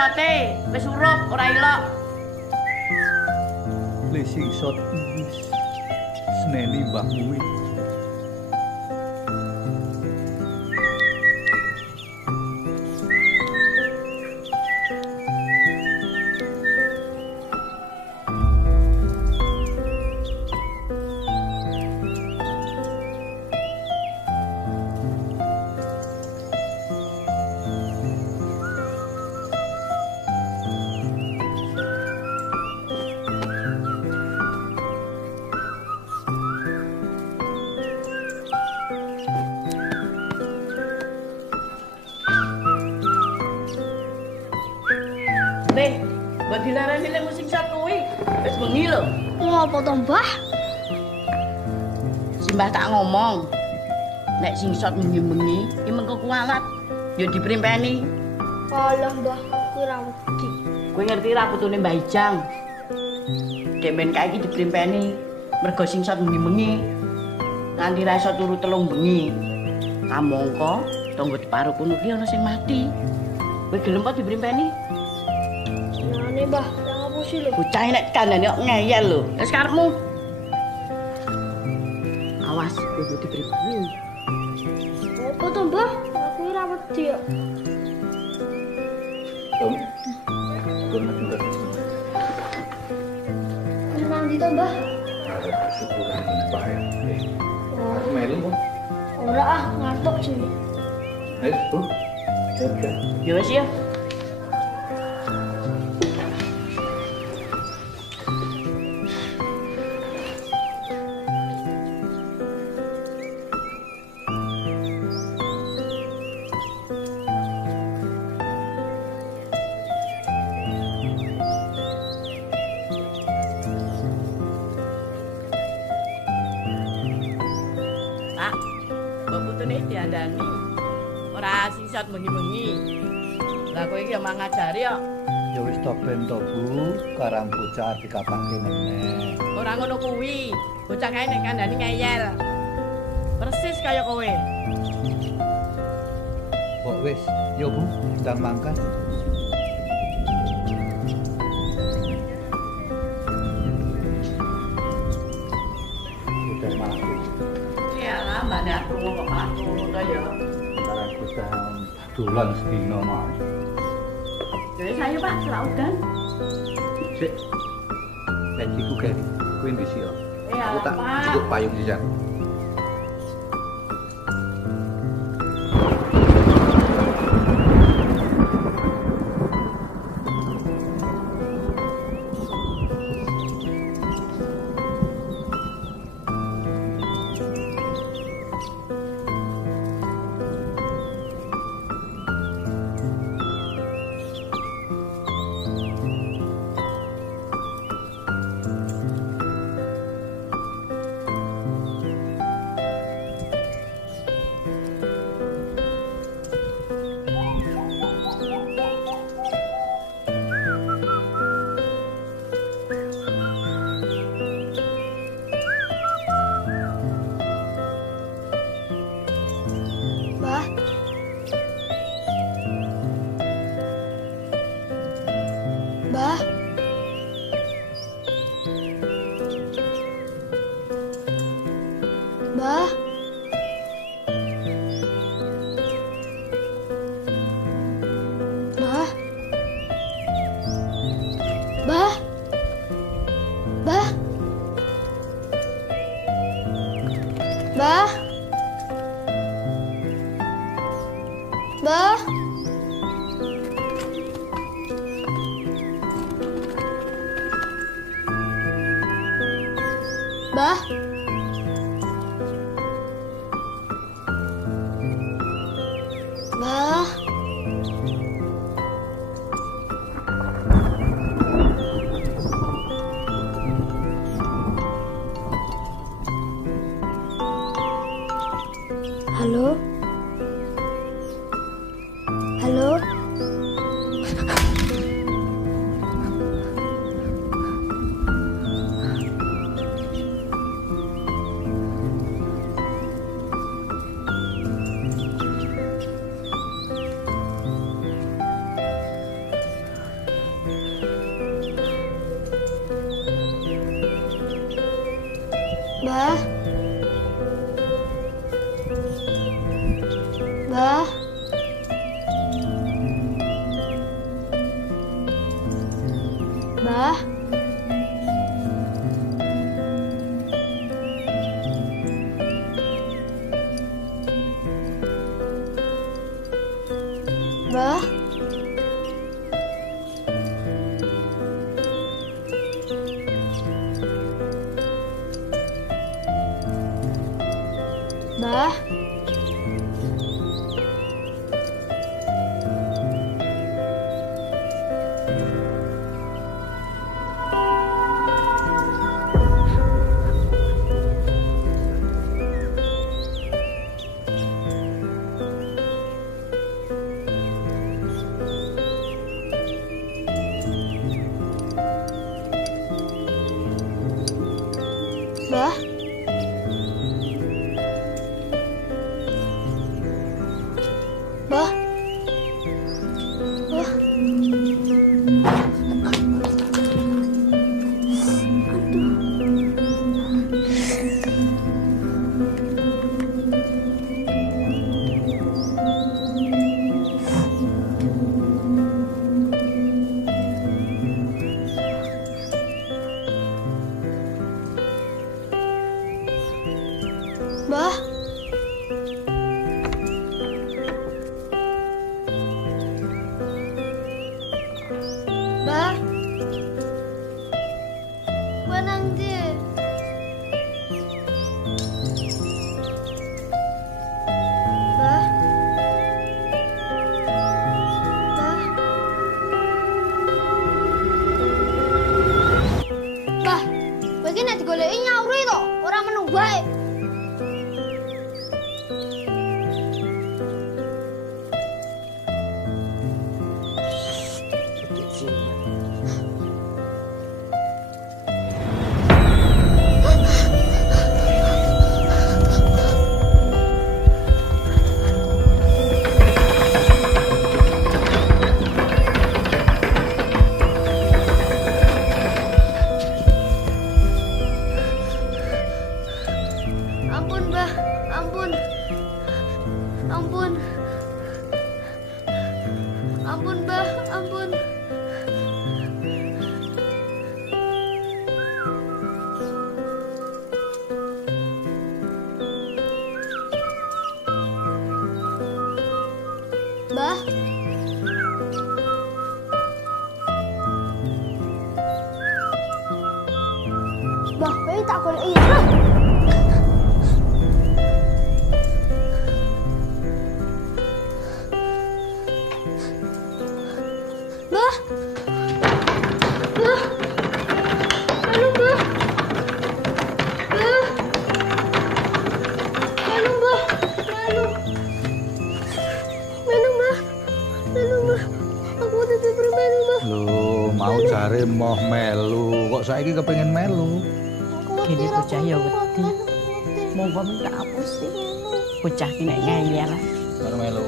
singsote wis urup ora ilok. Le singsot seneni mbah kuwi. Buat dilarani lek musik sak kuwi wis bengi lho. Ngopo to, Mbah? Simbah tak ngomong. Nek singsot bengi-bengi iki mengko kualat ya diprimpeni. Alah, Mbah, aku ora wedi. Kowe ngerti ra putune Mbah Ijang? Dek men kae iki diprimpeni mergo singsot bengi-bengi. Nganti ra iso turu telung bengi. Kamangka tangga deparu kono ki ana sing mati. Kowe gelem apa diprimpeni? Senane, Mbah, yang apa sih lho? Bocah nek kandhane kok ngeyel lho. Wis karepmu. Awas kowe diprimpeni. Apa to, Mbah? Aku ora wedi kok. Om. Kon juga. Nang ndi to, Mbah? Ada syukuran mbah ya. Aku melu kok. Ora ah, ngantuk sih. Ayo, Bu. Coba. Ya wis ya. Pak, mbok putune diandani. Ora singsot bengi-bengi. Lah kowe iki ya mangajari kok. Ya wis to ben to, Bu. Karang bocah dikapake meneh. Ora ngono kuwi. Bocah kae nek kandhani ngeyel. Persis kaya kowe. Kok wis, yo Bu, ndang mangkat. Udah mati. Iya lah, mbak nek aku kok malah turu to ya. Karang bocah dolan sedina mah. Jadi saya Pak, selak udan. Sik. Janjiku gari, kuwi ndisi yo. Iya, Aku tak Pak. cukup payung sisan. Mbah. Mbah. Mbah. Mbah. Mbah. Mbah. Mbah. Mbah. Mbah. Mbah. Halo? Halo? Mbah. Mbah. Mbah. Mbah. Mbah. Mbah. Mbah. Mbah. Mbah. Mbah. Mbah nang ndi? Mbah. Mbah. Mbah, kowe iki nek digoleki nyawuri to, ora menung bae. Ampun, Mbah. Ampun. Ampun. Ampun, Mbah. Ampun. Mbah. Mbah, kowe tak goleki ya. Mbah. Mbah. Halo, Mbah. Mbah. Halo, Mbah. Halo. Melu, Mbah. Melu, Mbah. Aku titip melu, Mbah. Loh, mau cari moh melu. Kok saiki kepengin melu? Ini bocah ya wedi. Monggo minta apa sih? Bocah ki nek ngeyel. Baru melu.